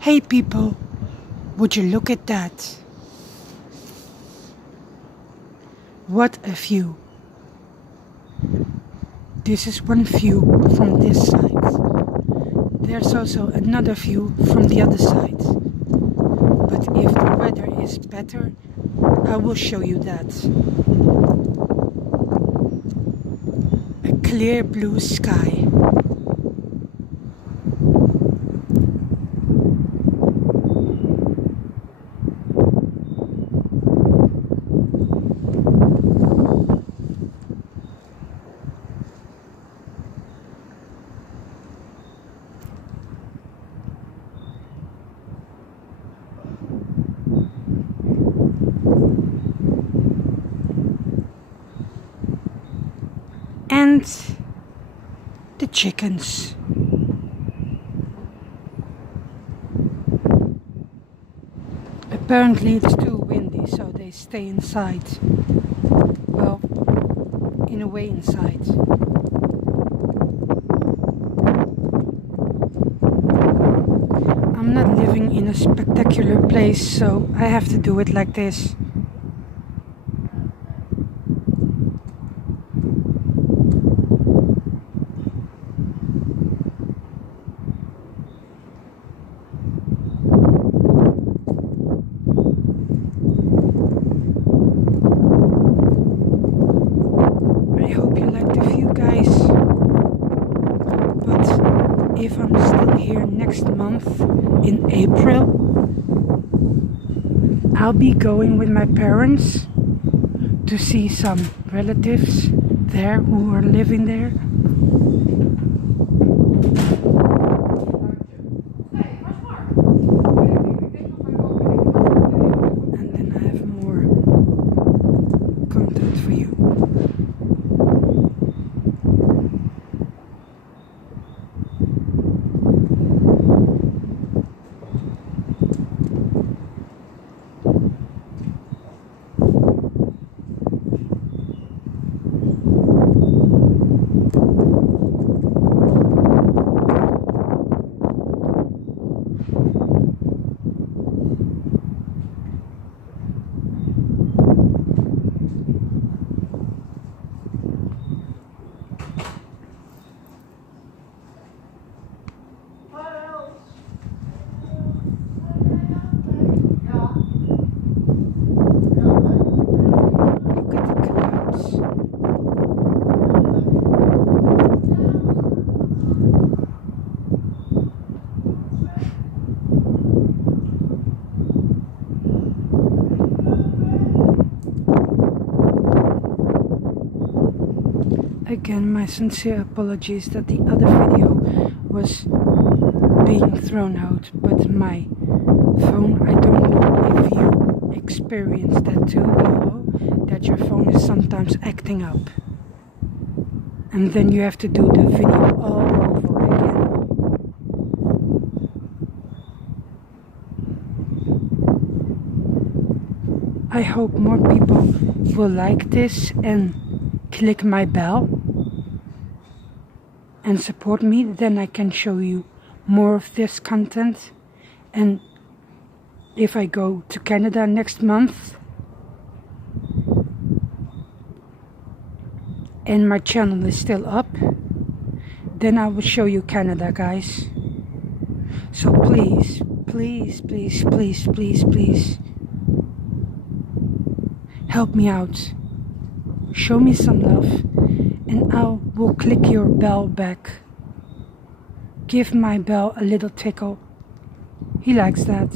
Hey people, would you look at that? What a view. This is one view from this side. There's also another view from the other side. But if the weather is better, I will show you that. A clear blue sky. And the chickens. Apparently it's too windy, so they stay inside. Well, in a way inside. I'm not living in a spectacular place, so I have to do it like this. I hope you like the view, guys. But if I'm still here next month, in April, I'll be going with my parents to see some relatives there who are living there. And then I have more content for you. Look at the clouds. Again, my sincere apologies that the other video was being thrown out, but my phone, I don't know if you experience that too, that your phone is sometimes acting up. And then you have to do the video all over again. I hope more people will like this and click my bell and support me, then I can show you more of this content. And if I go to Canada next month and my channel is still up, then I will show you Canada, guys. So please, please, please, please, please, please help me out. Show me some love and I will click your bell back. Give my bell a little tickle. He likes that.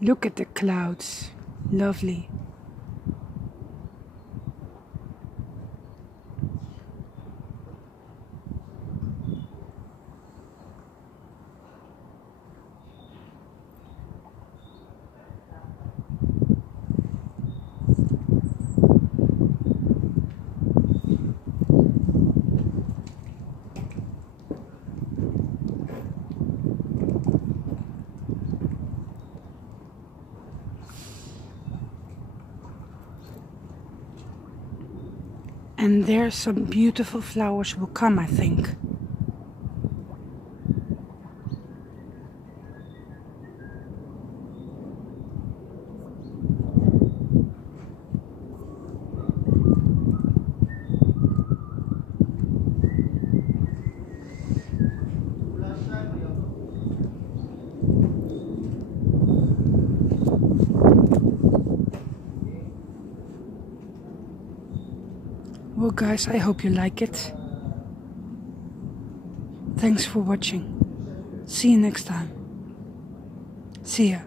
Look at the clouds. Lovely. And there some beautiful flowers will come, I think. Well guys, I hope you like it. Thanks for watching. See you next time. See ya.